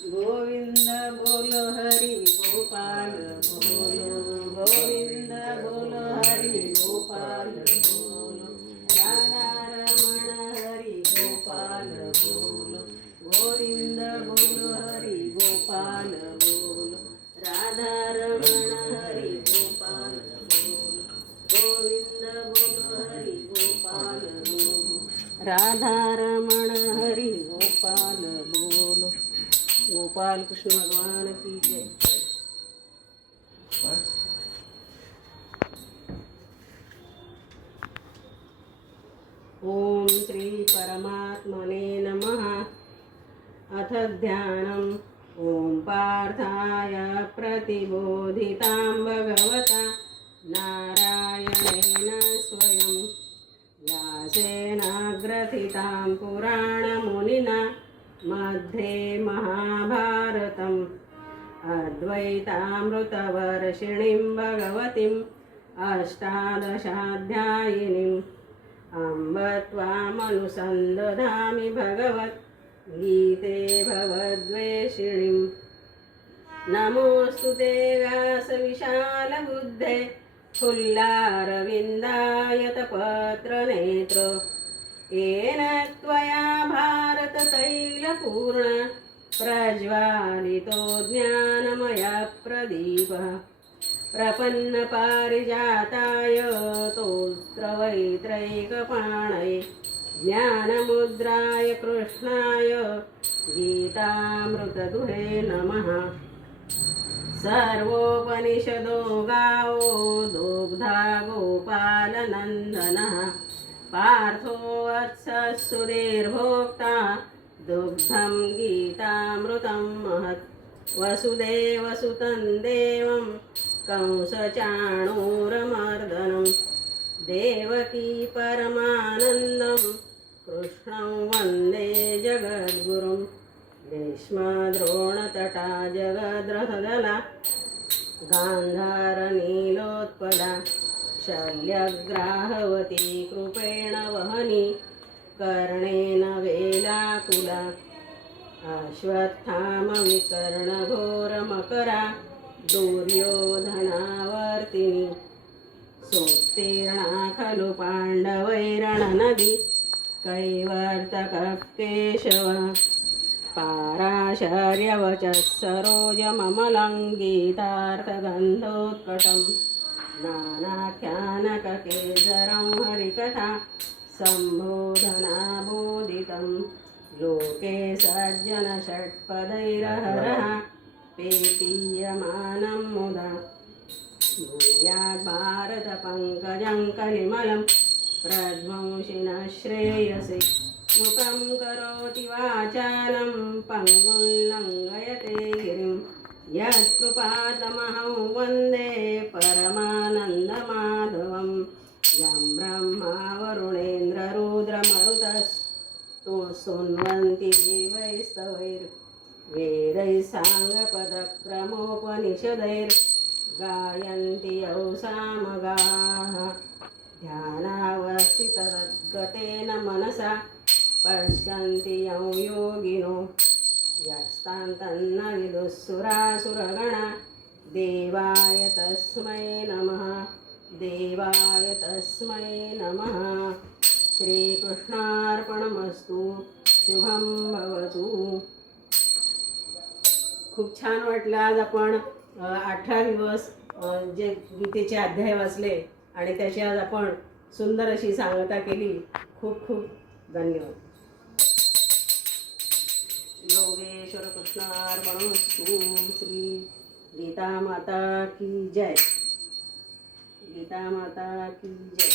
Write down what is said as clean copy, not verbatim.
गोविंद बोल हरि गोपाल बोलो, गोविंद बोल हरि गोपाल बोलो, राधा रमण हरि गोपाल बोलो, गोविंद बोल हरि गोपाल बोलो, राधा रमण हरि गोपाल बोलो, गोविंद बोल हरि गोपाल बोलो, राधा रमण हरि गोपाल बोलो। गोपाल कृष्ण भगवान की जय। ओम श्री परमात्मने नमः। अथ ध्यानम्। ओम पार्थाय प्रतिबोधितां भगवता नारायणेन स्वयं व्यासेनाग्रथितां पुराणमुनिना मध्ये महाभारतम् अद्वैतामृतवर्षिणीं भगवतीम् अष्टादशाध्यायिनीम् अम्ब त्वामनुसन्दधामि भगवद्गीते भवद्वेषिणीम्। नमोऽस्तु ते व्यासविशालबुद्धे फुल्लारविन्दायतपत्रनेत्र येन त्वया भारततैलपूर्ण प्रज्वालितो ज्ञानमयप्रदीपः प्रपन्नपारिजाताय तोत्रवैत्रैकपाणये ज्ञानमुद्राय कृष्णाय गीतामृतदुहे नमः। सर्वोपनिषदो गावो दुग्धा गोपालनन्दनः पार्थो वत्सः सुधीर्भोक्ता दुग्धं गीतामृतं महत्। वसुदेवसुतं देवं कंसचाणूरमर्दनं देवकी परमानन्दं कृष्णं वन्दे जगद्गुरुं। भीष्मद्रोणतटा जगद्रथदला गान्धारनीलोत्पला शल्यग्राहवती कृपेण वहनी कर्णेन वेलाकुला अश्वत्थामविकर्णघोरमकरा दुर्योधनावर्तिनी सोत्तीर्णा खलु पाण्डवैरणनदी कैवर्तकः केशव पाराशर्यवचः सरोजममलं गीतार्थगन्धोत्कटं नानाख्यानककेसरं हरिकथा सम्बोधनाबोधितं लोके सज्जनषट्पदैरहरः पेपीयमानं मुदा भूयात् भारतपङ्कजं कलिमलं प्रध्वंसिनः श्रेयसे मुखं करोति वाचालं पङ्गुं लङ्घयते गिरिं यत्कृपातमहं वन्दे परमानन्दमाधवं यं ब्रह्मा वरुणेन्द्ररुद्रमरुतस्तु शृण्वन्ति देवैस्तवैर्वेदैः साङ्गपदक्रमोपनिषदैर्गायन्ति यौ सामगाः ध्यानावस्थिततद्गतेन मनसा पश्यन्ति यं योगिनो यस्तां तन्न विदुःसुरासुरगणा देवाय तस्मै नमः, देवाय तस्मै नमः। श्रीकृष्णार्पणमस्तु। शुभं भवतु। खूप छान वाटलं आज आपण 18 दिवस जे गीतेचे अध्याय वाचले आणि त्याची आज आपण सुंदर अशी सांगता केली। खूप खूप धन्यवाद। योगेश्वर कृष्णार्पणमस्तु। श्री गीता माता की जय। गीता माता की जय।